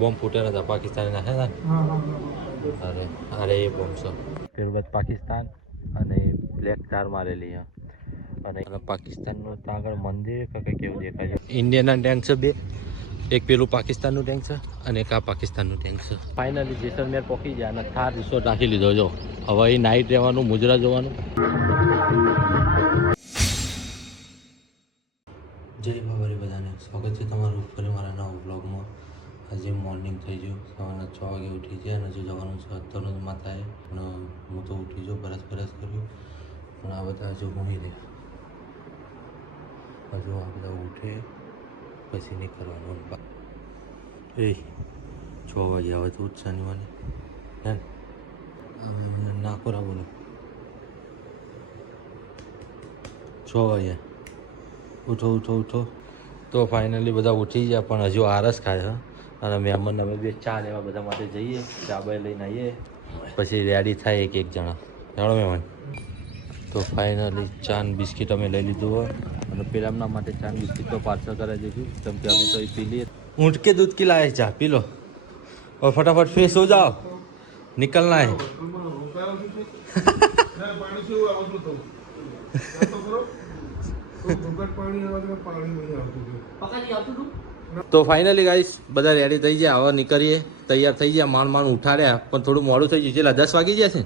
Bomb ફૂટેલા હતા પાકિસ્તાનના હે ને અરે એ બોમ્બ છે ત્યાર બાદ પાકિસ્તાન અને બ્લેક ચાર મારેલી છે અને પાકિસ્તાનનું ત્યાં આગળ મંદિર કે કંઈક એવું દેખાય છે ઇન્ડિયનના ટેન્ક છે બે એક પેલું પાકિસ્તાનનું ટેન્ક છે અને એક આ પાકિસ્તાનનું ટેન્ક છે ફાઇનલી જેસલમેર પહોંચી ગયા અને થાર રિસોર્ટ રાખી લીધો જો હવે એ નાઇટ રહેવાનું મુજરા જોવાનું જય બાબારી બધાને સ્વાગત છે તમારું ફરી મારા નવા વ્લોગમાં આજે મોર્નિંગ થઈ ગયું સવારના 6 વાગે ઉઠી છે અને હજુ જવાનું છે અત્યારનું માથાએ પણ હું તો ઉઠી જાઉં બરસ કર્યું પણ આ બધા હજુ ઘૂમી રહ્યા હજુ આ બધા ઉઠે પછી નીકળવાનું એ 6 વાગે આવે તો ઉઠશાની મને હે નાખોરા બોલો 6 વાગ્યા ઉઠો તો ફાઇનલી બધા ઉઠી ગયા પણ હજુ આરસ ખાય છે અને મહેમાન અમે બે ચા લેવા બધા માટે જઈએ ચા બાય લઈને આવીએ પછી રેડી થાય એક જણા જાણો મહેમાન તો ફાઇનલી ચા ને બિસ્કિટ અમે લઈ લીધું હોય અને પેલામના માટે ચા ને બિસ્કિટ તો પાર્સલ કરાવી દઈશું કેમ કે અમે તો એ પી લઈએ ઊંટ के दूध की लाए चाय पी लो और फटाफट फ्रेश हो जाओ निकलना है તો ફાઇનલી ગાઈસ બધા રેડી થઈ ગયા હવે નીકળીએ તૈયાર થઈ ગયા માંડ ઉઠાડ્યા પણ થોડું મોડું થઈ ગયું છે 10 વાગી ગયા છે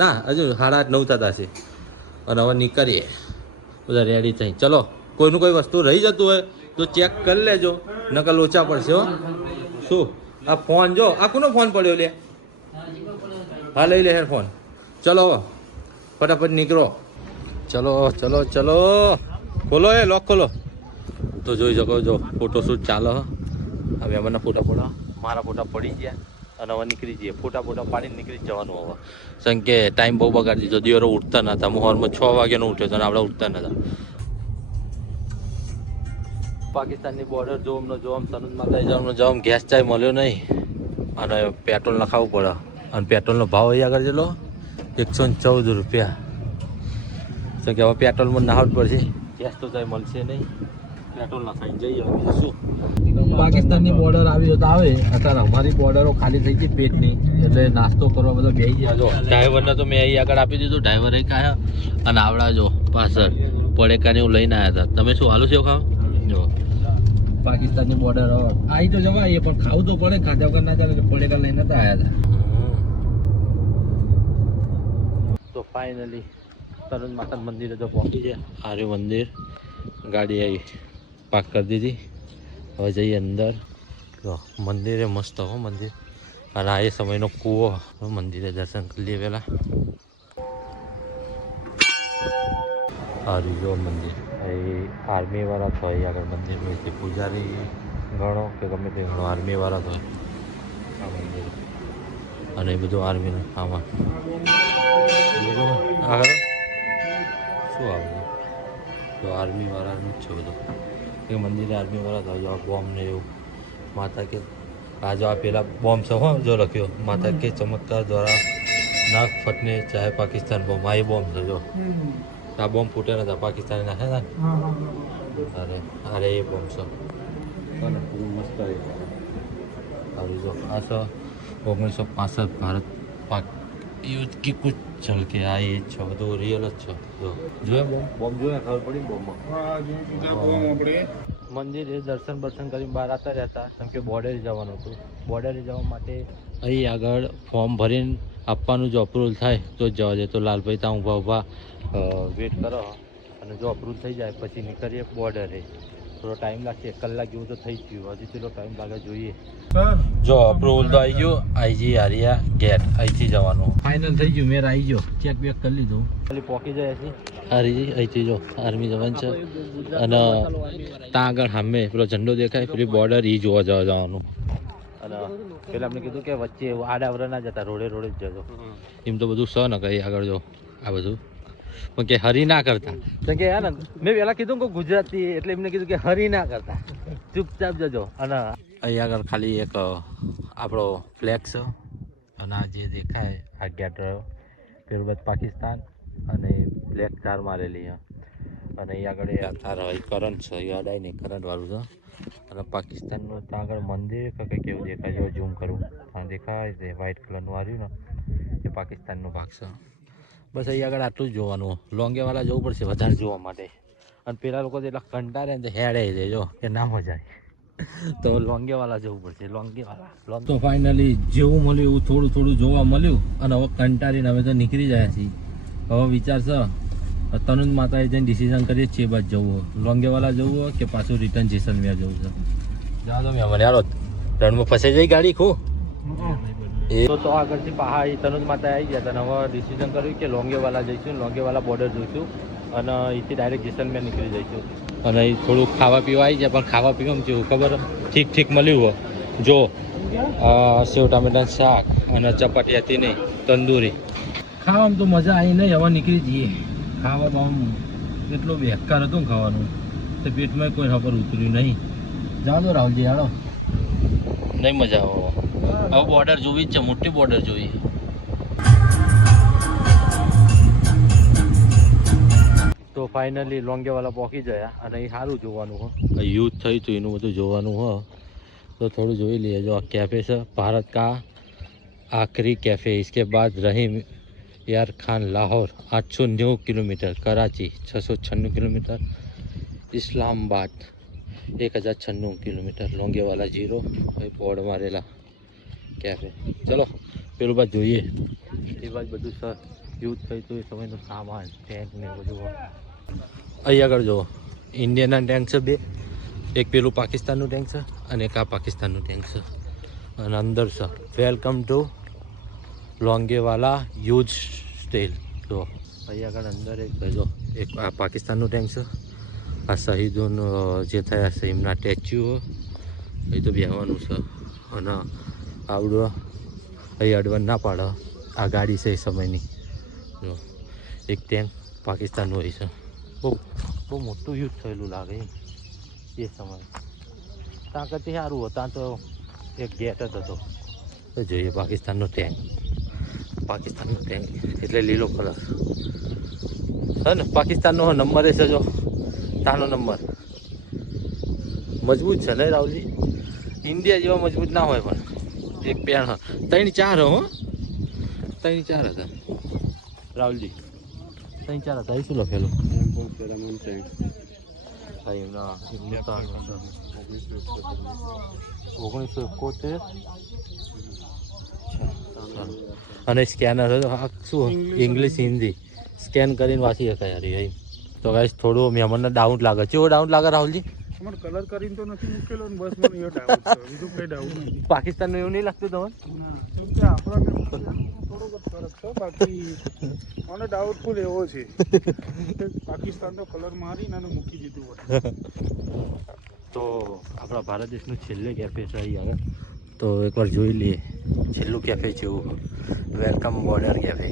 ના હજુ 8:30 9 થતા છે અને હવે નીકળીએ બધા રેડી થઈ ચલો કોઈનું કોઈ વસ્તુ રહી જતું હોય તો ચેક કરી લેજો નકર લોચા પડશે હો શું આ ફોન જો આ કોનો ફોન પડ્યો લે હા લઈ લે હેર ફોન ચલો ફટાફટ નીકળો ચલો ખોલો એ લોક ખોલો તો જોઈ શકો જો ફોટોશૂટ ચાલે હવે અમારા ફોટા મારા ફોટા પડી ગયા અને હવે નીકળી જઈએ ફોટા પાડીને નીકળી જવાનું હવે કારણ કે ટાઈમ બહુ બગાડી દીધો દિવરો ઉઠતા નહોતા હું હોરમાં 6 વાગ્યાનો ઉઠ્યો હતો અને આપણે ઉઠતા નહોતા પાકિસ્તાનની બોર્ડર જોમ સનદ માતા જવાનું ગેસ ચાય મળ્યો નહીં અને પેટ્રોલ નખાવવું પડે અને પેટ્રોલનો ભાવ અહીં આગળ ચલો 114 રૂપિયા કે હવે પેટ્રોલમાં નાહવું પડશે ગેસ તો ચાય મળશે નહીં પેટ્રોલ નખાઈને જઈએ બીજું શું પાકિસ્તાનની બોર્ડર આવી તો આવે અત્યારે અમારી બોર્ડરો ખાલી થઈ ગઈ પેટની એટલે નાસ્તો કરવા બધા બેસી ગયા જો ડ્રાઈવરને તો મેં અહીં આગળ આપી દીધું ડ્રાઈવરે ખાયા અને આવડા જો પાછળ પડેકાને હું લઈને આવ્યા હતા તમે શું હાલું છે ખાવ જો પાકિસ્તાનની બોર્ડર આવી તો જવાય પણ ખાવું તો પડે ખાધા વગર ના ચાલે પડેકા લઈને તો આવ્યા હતા તો ફાઇનલી તરુણ માતા મંદિરે તો પહોંચી છે આર્ય મંદિર ગાડી આવી પાક કરી દીધી હવે જઈએ અંદર જો મંદિરે મસ્ત હો મંદિર અને આ એ સમયનો કૂવો મંદિરે દર્શન કરી લઈએ પહેલાં આર્ય જો મંદિર એ આર્મીવાળા તો અહીં આગળ મંદિરમાં કે પૂજારી ગણો કે ગમે તે ગણો આર્મીવાળા તો આ મંદિર અને એ બધું આર્મીનું આમાં આગળ શું આવે તો આર્મીવાળાનું જ છે બધું એ મંદિરે આર્મીવાળા થાય જો બોમ્બ ને એવું માતા કે આ જો આ પેલા બોમ્બ છે હો જો લખ્યો માતા કે ચમત્કાર દ્વારા નાક ફટને ચાહે પાકિસ્તાન બોમ્બ આ એ બોમ્બ છે જો આ બોમ્બ ફૂટેલા હતા પાકિસ્તાનના હે ને અરે એ બોમ્બ છે પૂરું મસ્ત આવી જો આ છે 1965 ભારત પાક युद्ध की कुछ चल के आई છે બધું રિયલ જ છે જો જોયા બોમ્બ જોયા ખબર પડી બોમ્બમાં મંદિરે દર્શન કરી બહાર આવતા રહેતા કેમ કે બોર્ડરે જવાનું હતું બોર્ડરે જવા માટે અહીં આગળ ફોર્મ ભરીને આપવાનું જો અપ્રુવલ થાય તો જ જવા દે તો લાલભાઈ ત્યાં ઊભા વેટ કરો અને જો અપ્રુવલ થઈ જાય પછી નીકળીએ બોર્ડરે થોડો ટાઈમ લાગશે 1 કલાક જેવું તો થઈ ગયું હજી થોડો ટાઈમ લાગે જોઈએ જો અપ્રુવલ તો આવી ગયું આઈજી આરિયા ગેટ અહીંથી જવાનું ફાઇનલ થઈ ગયું મેર આવી ગયો ચેક બેક કરી લીધું ખાલી પહોંચી જાય છે આરી અહીંથી જો આર્મી જવાન છે અને ત્યાં આગળ સામે પેલો ઝંડો દેખાય પેલી બોર્ડર એ જોવા જવાનું અને પેલા અમને કીધું કે વચ્ચે આડાવરા ના જતા રોડે જ જજો એમ તો બધું સ ને કઈ આગળ જો આ બધું પણ કે હરી ના કરતા કે યાર મેં પહેલાં કીધું કે ગુજરાતી એટલે એમને કીધું કે હરી ના કરતા ચૂપચાપ જજો અને અહીં આગળ ખાલી એક આપણો ફ્લેગ છે અને આ જે દેખાય આ ગેટ રહ્યો ત્યારબાદ પાકિસ્તાન અને બ્લેક ચાર મારેલી અને અહીં આગળ એ તાર હોય કરંટ છે, એ અડાય નહીં કરંટવાળું છે. અને પાકિસ્તાનનું ત્યાં આગળ મંદિર કે કેવું દેખાય જો ઝૂમ કરું ત્યાં દેખાય છે વ્હાઇટ કલરનું આવ્યું ને એ પાકિસ્તાનનો ભાગ છે. બસ અહીં આગળ આટલું જ જોવાનું. લોંગેવાલા જવું પડશે વધારે જોવા માટે. અને પેલા લોકો જેટલા કંટાળે ને તો હેડે છે જો કે ના મજા આવે તો લોંગેવાલા જવું પડશે. લોંગેવાલા તો ફાઇનલી જેવું મળ્યું એવું થોડું થોડું જોવા મળ્યું અને હવે કંટાળીને હવે તો નીકળી જાય છીએ. હવે વિચાર છે તનુજ માતાએ જઈને ડિસિઝન કરીએ છીએ બાદ જવું હોય લોંગેવાલા જવું હોય કે પાછું રિટર્ન જેસલમેર જવું છે. જાઓ તો મેં મને હાલો રણમાં ફસાઈ જાય ગાડી ખો એ તો આગળથી પહાડી તનુજ માતા આવી ગયા હતા. હવે ડિસિઝન કર્યું કે લોંગેવાલા જઈશું, લોંગેવાલા બોર્ડર જોઈશું અને અહીંથી ડાયરેક્ટ જેસલમેર નીકળી જઈશું. અને અહીં થોડુંક ખાવા પીવા આવી જાય પણ ખાવા પીવામાં કેવું ખબર ઠીક ઠીક મળ્યું હોય જો સેવ ટામેટાનું શાક અને ચપાટી હતી નહીં તંદૂરી. ખાવામાં તો મજા આવી નહીં. હવે નીકળી જઈએ. ખાવામાં આમ એટલું બેકાર હતું ને ખાવાનું તો પેટમાં કોઈ ખબર ઉતર્યું નહીં. જાઓ તો રાહુલજી હાલો નહીં મજા આવે. હવે બોર્ડર જોવી જ છે, મોટી બોર્ડર જોઈ. તો ફાઇનલી લોંગેવાલા પહોંચી ગયા અને એ સારું જોવાનું હો. યુદ્ધ થયું હતું એનું બધું જોવાનું હો તો થોડું જોઈ લઈએ. જો આ કેફે છે ભારત કા આખરી કેફે. इसके बाद Rahim Yar Khan Lahore 890 kilometre, Karachi 696 kilometre, Islamabad 1096 kilometre, Longewala 0 board મારેલા કેફે. ચલો પેલું બાદ જોઈએ. એ બાદ બધું સર યુઝ થયું હતું એ સમયનું સામાન ટેન્ક ને બધું. અહીં આગળ જુઓ ઇન્ડિયનના ટેન્ક છે બે, એક પેલું પાકિસ્તાનનું ટેન્ક છે અને એક આ પાકિસ્તાનનું ટેન્ક છે. અને અંદર છે welcome to Longewala use stall. જો અહીં આગળ અંદર એક જો એક આ પાકિસ્તાનનું ટેન્ક છે, આ શહીદોનું જે થયા છે એમના સ્ટેચ્યુ અહીં તો બેહવાનું છે. અને આવડું અહીં અડવાન ના પાડે આ ગાડી છે એ સમયની. જો એક ટેન્ક પાકિસ્તાનનું હોય છે. બહુ મોટું યુદ્ધ થયેલું લાગે એ સમય. ત્યાં કરતી સારું હતું, ત્યાં તો એક ગેટ જ હતો. તો જોઈએ પાકિસ્તાનનો ટેન્ક. પાકિસ્તાનનો ટેન્ક એટલે લીલો કલર છે ને પાકિસ્તાનનો નંબર છે. જો તાનો નંબર મજબૂત છે ને રાહુલજી. ઇન્ડિયા જેવા મજબૂત ના હોય પણ એક પેન 3-4 હો 3-4 હતા રાહુલજી. 3-4 હતા. એ શું લખેલું? એમના 1971. અને સ્કેનર શું ઇંગ્લિશ હિન્દી સ્કેન કરીને વાંચી શકાય યાર. તો ગાઈસ થોડું મહેમાનને ડાઉટ લાગે. કેવો ડાઉટ લાગે રાહુલજી? કલર કરીને તો નથી મૂકેલો ને બસ મને એ ડાઉટ છે, બીજું કઈ ડાઉટ નથી. પાકિસ્તાનનું એવું નહીં લાગતું તમને? આપણને થોડોક જ ફરક છે, બાકી મને ડાઉટફુલ એવો છે પાકિસ્તાન તો કલર મારીને અને મૂકી દીધું હોય. તો આપણા ભારત દેશનું છેલ્લે કેફે છે અહીં આગળ. તો એકવાર જોઈ લઈએ છેલ્લું કેફે જેવું. Welcome border cafe.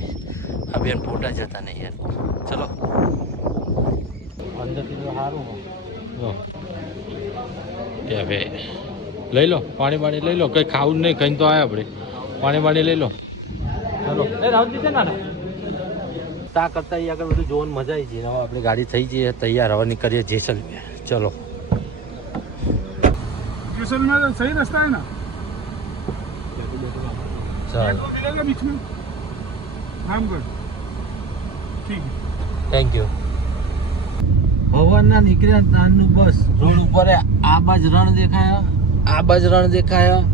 આ બેન ફોટા જતા નહીં યાર. ચલો અંદરથી તો સારું કેફે. લઈ લો પાણી બાણી લઈ લો. કંઈ ખાવું નહીં, કંઈ તો આવ્યા આપણે. પાણી બાણી લઈ લો. ચલો એ રાહુલજી છે ના તા કરતાં અહીં આગળ બધું જોવાની મજા આવી જઈએ. હવે આપણે ગાડી થઈ જઈએ તૈયાર, હવે નીકળીએ જેસલમેર. ચલો जैसलमेर सही रास्ता है ना? ચાલો मिलेगा बीच में रामगढ़. ठीक है, થેન્ક યુ. ભવનના નીકળ્યા તાનનું બસ રોડ ઉપર આ બાજ રણ દેખાયા, આ બાજ રણ દેખાયા.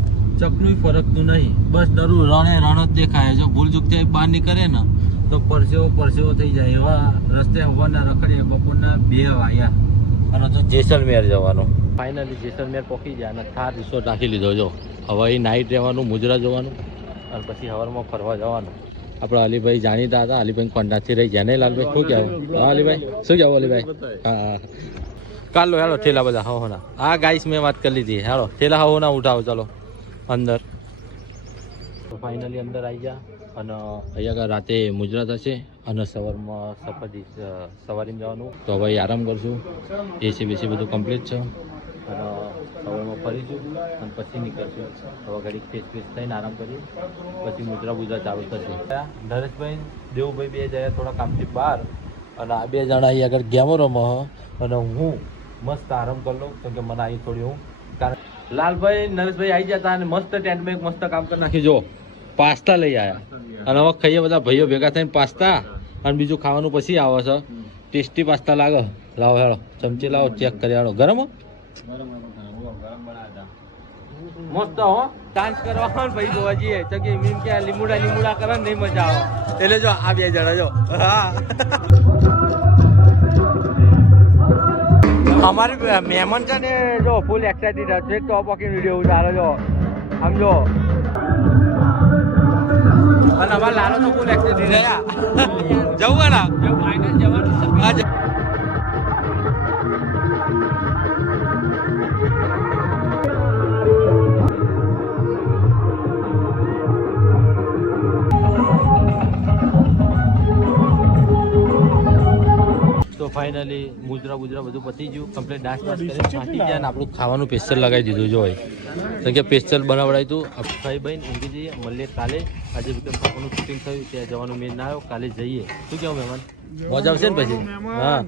ચકનું ફરકતું નહીં, બસ દરું રણે રણ જ દેખાય. જો ભૂલ ચૂકથી બહાર નીકળે ને તો પરસેવો થઈ જાય. એવા રસ્તે હવાના રખડીએ. બપોરના 2 વાગ્યા અને તો જેસલમેર જવાનું. ફાઇનલી જેસલમેર પહોંચી ગયા અને થાર રિસોર્ટ રાખી લીધો. જો હવે અહીં નાઇટ રહેવાનું, મુજરા જોવાનું અને પછી હવારમાં ફરવા જવાનું. આપણા અલીભાઈ જાણીતા હતા. અલીભાઈ કોન્ટાક્ટથી રહી ગયા નહીં લાલભાઈ? શું કહેવું? હા અલીભાઈ શું કહેવું? અલીભાઈ હા કાલ લો હેલો ઠેલા બધા હો ના. હા ગાઈસ મેં વાત કરી લીધી. હેલો ઠેલા હો ના ઉઠાવો. ચાલો અંદર. તો ફાઇનલી અંદર આવી ગયા અને અહીંયા રાતે મુજરા થશે અને સવારમાં સવારીમાં જવાનું. તો હવે આરામ કરશું. એસી બેસી બધું કમ્પ્લીટ છે અને સવારમાં ફરીશું અને પછી નીકળશું. હવે ઘડીક ફ્રેશ થઈને આરામ કરી પછી મુજરા ચાલુ થશે. નરેશભાઈ દેવુભાઈ 2 જયા થોડા કામથી બહાર અને આ બે જણા અહીં આગળ ગેમો રમો અને હું મસ્ત આરામ કરી લઉં કેમ કે મને અહીં થોડી હું કારણ લાલભાઈ નરેશભાઈ આવી જતા અને મસ્ત ટેન્ટમાં એક મસ્ત કામ કરી નાખી જો પાસ્તા લઈ આવ્યા અને હવે ખાઈએ બધા ભાઈઓ ભેગા થઈને પાસ્તા અને બીજું ખાવાનું પછી આવે છે ટેસ્ટી પાસ્તા લાગે લાવો હેડો ચમચી લાવો ચેક કરી આવો ગરમ હો? મસ્ત હો ડાન્સ કરવા ભાઈ જોવા જઈએ તો કે મીન કે લીમુડા કરે ને નહીં મજા આવે એટલે જો આ બે જણા જો હા અમારી મહેમાન છે ને જો ફૂલ એક્સાઇટેડ છે ટોપ વોકિંગ વિડીયો ઉતારે જો આમ જો અને અમારા લાલો તો ફૂલ એક્સાઇટેડ રહ્યા જવું ને ફાઇનલ જવાનું તો ફાઇનલી મુજરા બધું પતી ગયું કમ્પ્લીટ ડાન્સ બાસ કરી ફાટી ગયા ને આપણું ખાવાનું સ્પેશિયલ લગાવી દીધું જો તો કે સ્પેશિયલ બનાવડાવ્યું હતું અક્ષય ભાઈ ઊંઘી જઈએ મળીએ કાલે આજે વિક્રમ કાકાનું શૂટિંગ થયું ત્યાં જવાનું મેં ના આવ્યો કાલે જઈએ શું કહેવું મહેમાન મજા આવશે ને પછી હા